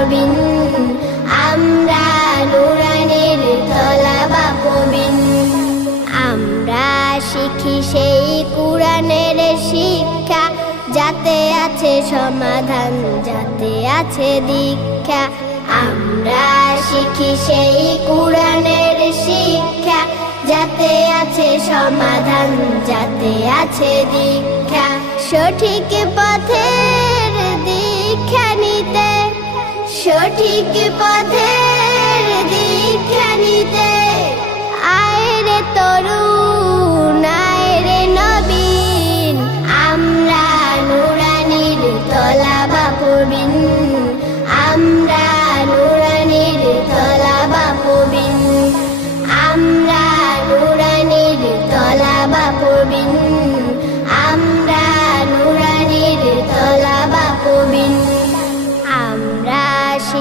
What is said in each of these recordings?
পবিন আমরা নুরানের তলাবা পবিন আমরা শিখি সেই কোরআনের শিক্ষা। যাতে আছে সমাধান, যাতে আছে দীক্ষা। আমরা শিখি সেই কুরানের শিক্ষা। যাতে আছে সমাধান, যাতে আছে দীক্ষা। সঠিক পথে সঠিক পথে নিতে। আয় রে নবীন আমরা নুরানির তলা বাপুবিন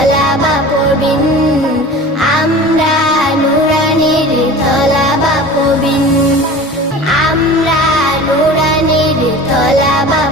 তলাবা পড়বেন আমরা নুরানির তলাবা পড়বেন আমরা নুরানির তলাবা